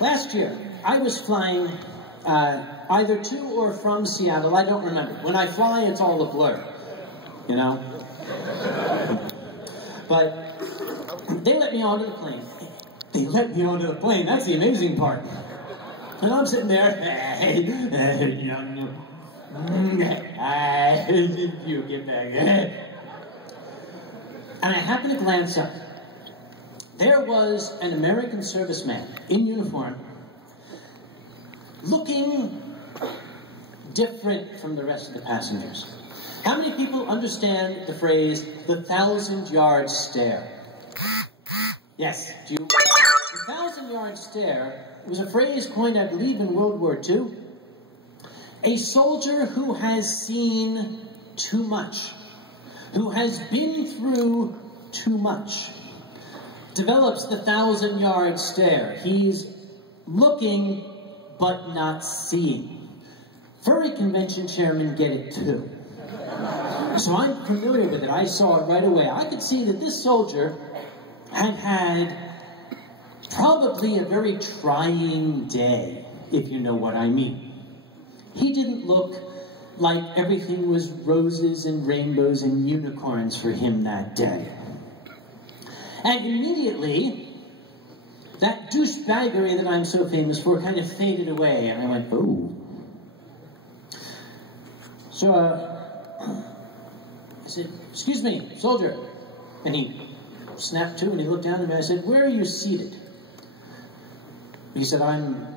Last year, I was flying either to or from Seattle. I don't remember. When I fly, it's all a blur, you know? But they let me onto the plane. They let me onto the plane. That's the amazing part. And I'm sitting there, you get back. And I happened to glance up. There was an American serviceman in uniform, looking different from the rest of the passengers. How many people understand the phrase, the 1,000-yard stare? Yes, do you? The 1,000-yard stare was a phrase coined, I believe, in World War II. A soldier who has seen too much, who has been through too much, develops the 1,000-yard stare. He's looking, but not seeing. Furry convention chairmen get it too. So I'm familiar with it. I saw it right away. I could see that this soldier had had probably a very trying day, if you know what I mean. He didn't look like everything was roses and rainbows and unicorns for him that day. And immediately, that douchebaggery that I'm so famous for kind of faded away, and I went, ooh. So, I said, excuse me, soldier. And he snapped to, and he looked down at me, and I said, where are you seated? He said, I'm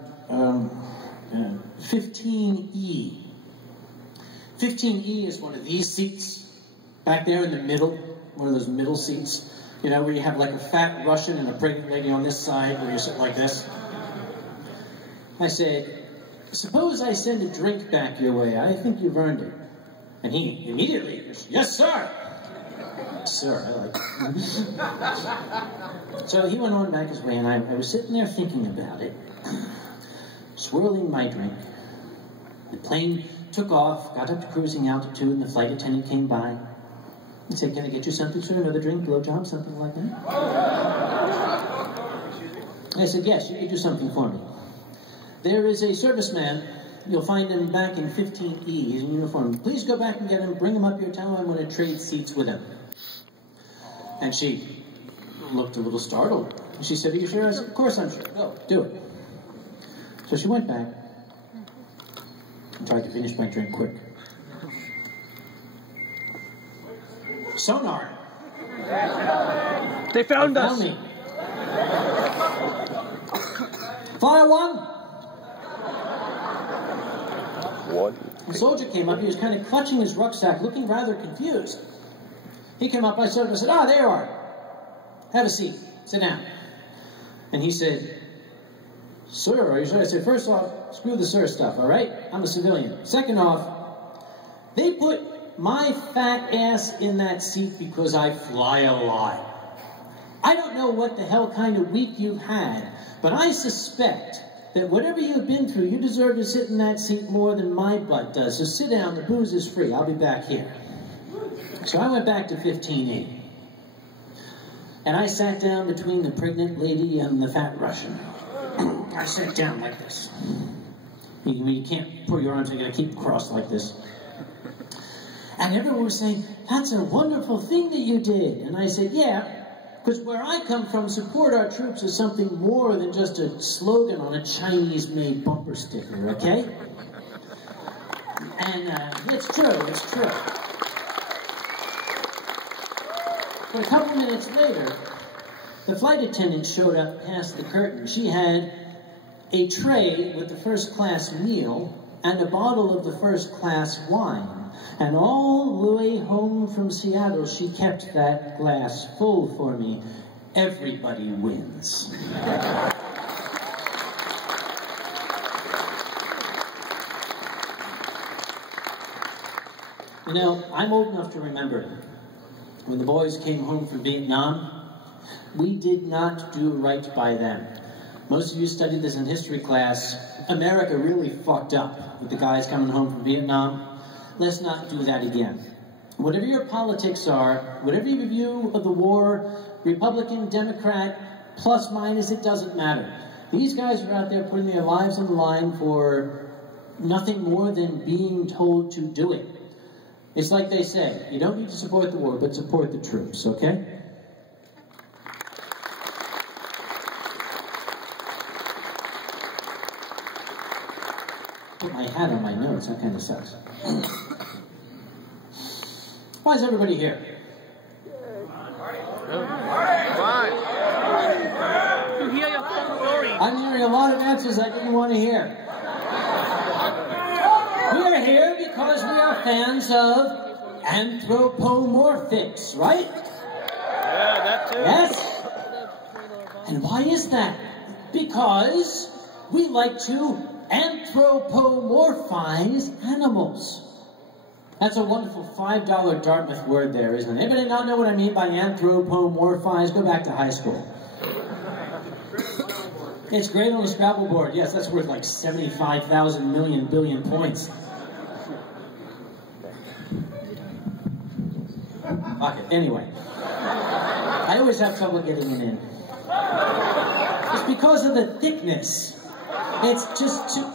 15E. 15E is one of these seats, back there in the middle, one of those middle seats. You know, where you have like a fat Russian and a pregnant lady on this side, where you sit like this. I said, suppose I send a drink back your way. I think you've earned it. And he immediately goes, yes, sir. Sir, I like it. So he went on back his way, and I was sitting there thinking about it, swirling my drink. The plane took off, got up to cruising altitude, and the flight attendant came by. He said, can I get you something, sir? Another drink, blowjob, something like that? I said, yes, you can do something for me. There is a serviceman. You'll find him back in 15E. He's in uniform. Please go back and get him. Bring him up here. Tell him I'm going to trade seats with him. And she looked a little startled. And she said, are you sure? I said, of course I'm sure. Go, do it. So she went back and tried to finish my drink quick. Sonar. They found us. Me. Fire one. The soldier came up. He was kind of clutching his rucksack, looking rather confused. He came up. I said, ah, there you are. Have a seat. Sit down. And he said, sir, are you sure? I said, first off, screw the sir stuff, all right? I'm a civilian. Second off, they put my fat ass in that seat because I fly a lot. I don't know what the hell kind of week you've had, but I suspect that whatever you've been through, you deserve to sit in that seat more than my butt does. So sit down, the booze is free. I'll be back here. So I went back to 15E. And I sat down between the pregnant lady and the fat Russian. I sat down like this. You can't put your arms, you're going to keep crossed like this. And everyone was saying, that's a wonderful thing that you did. And I said, yeah, because where I come from, support our troops is something more than just a slogan on a Chinese-made bumper sticker, okay? And it's true, it's true. But a couple minutes later, the flight attendant showed up past the curtain. She had a tray with the first-class meal and a bottle of the first-class wine. And all the way home from Seattle, she kept that glass full for me. Everybody wins. You know, I'm old enough to remember when the boys came home from Vietnam, we did not do right by them. Most of you studied this in history class. America really fucked up with the guys coming home from Vietnam. Let's not do that again. Whatever your politics are, whatever your view of the war, Republican, Democrat, plus, minus, it doesn't matter. These guys are out there putting their lives on the line for nothing more than being told to do it. It's like they say, you don't need to support the war, but support the troops, okay? Put my hat on my nose, that kind of sucks. Why is everybody here? To hear your full story. I'm hearing a lot of answers I didn't want to hear. We are here because we are fans of anthropomorphics, right? Yeah, that too. Yes? And why is that? Because we like to anthropomorphize animals. That's a wonderful $5 Dartmouth word there, isn't it? Anybody not know what I mean by anthropomorphize? Go back to high school. It's great on the Scrabble board. Yes, that's worth like 75,000 million billion points. Okay, anyway. I always have trouble getting it in. It's because of the thickness. It's just too,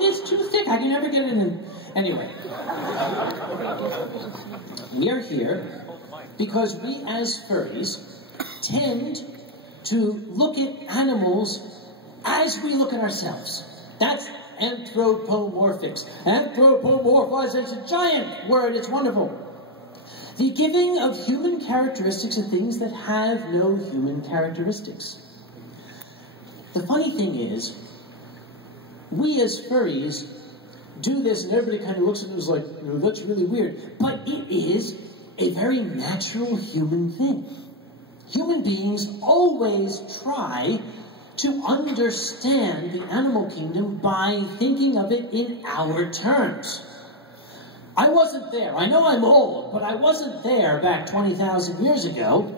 it's too thick. I can never get it in. Anyway. We are here because we as furries tend to look at animals as we look at ourselves. That's anthropomorphics. Anthropomorphize is a giant word. It's wonderful. The giving of human characteristics to things that have no human characteristics. The funny thing is, we as furries do this and everybody kind of looks at us like, that's really weird. But it is a very natural human thing. Human beings always try to understand the animal kingdom by thinking of it in our terms. I wasn't there. I know I'm old, but I wasn't there back 20,000 years ago.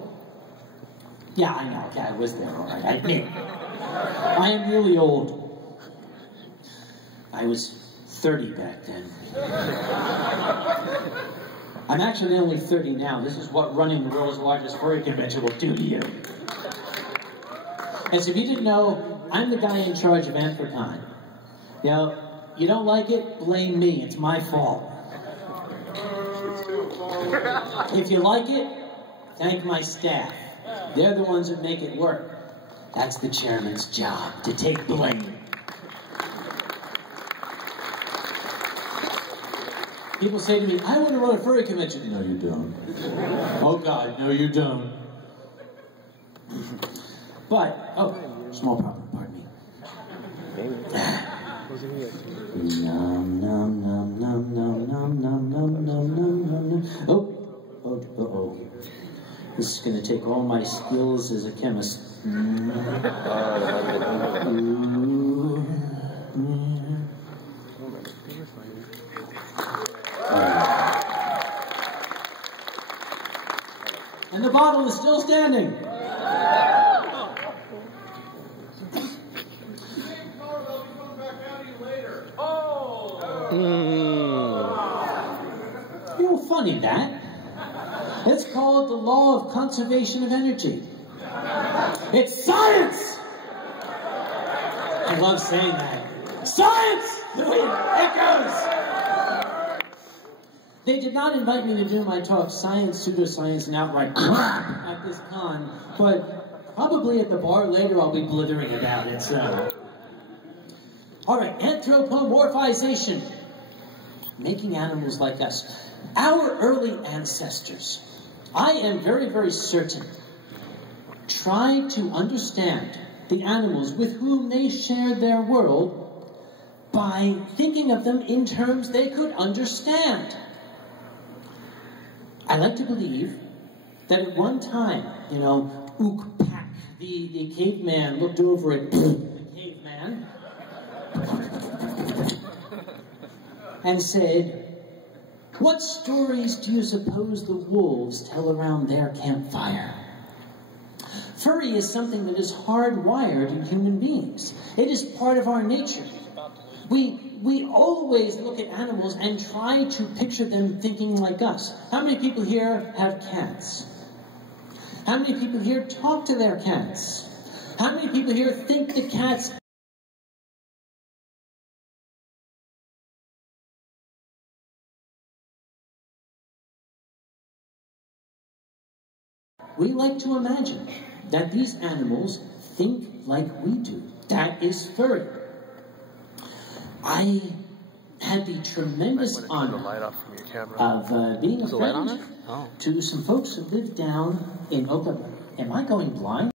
Yeah, I know. Yeah, I was there, all right. I admit. I am really old. I was 30 back then. I'm actually only 30 now. This is what running the world's largest furry convention will do to you. And so if you didn't know, I'm the guy in charge of Anthrocon. You know, you don't like it, blame me. It's my fault. If you like it, thank my staff. They're the ones that make it work. That's the chairman's job, to take blame. People say to me, I want to run a furry convention. No, you don't. Oh, God, no, you don't. But, oh, small problem, pardon me. Nom, nom, nom, nom, nom, nom, nom, nom, nom, nom, nom. Oh, uh-oh. This is going to take all my skills as a chemist. And the bottle is still standing. You know, funny that. It's called the law of conservation of energy. It's science! I love saying that. Science! The way it echoes! They did not invite me to do my talk, Science, Pseudoscience, and Outright Crap at this con, but probably at the bar later I'll be blithering about it, so. Alright, anthropomorphization. Making animals like us. Our early ancestors, I am very, very certain, tried to understand the animals with whom they shared their world by thinking of them in terms they could understand. I like to believe that at one time, you know, Ook-Pak, the caveman, looked over at the caveman and said, what stories do you suppose the wolves tell around their campfire? Furry is something that is hardwired in human beings. It is part of our nature. We always look at animals and try to picture them thinking like us. How many people here have cats? How many people here talk to their cats? How many people here think the cats... We like to imagine that these animals think like we do. That is furry. I had the tremendous honor of being a friend to some folks who live down in Oakland. Am I going blind?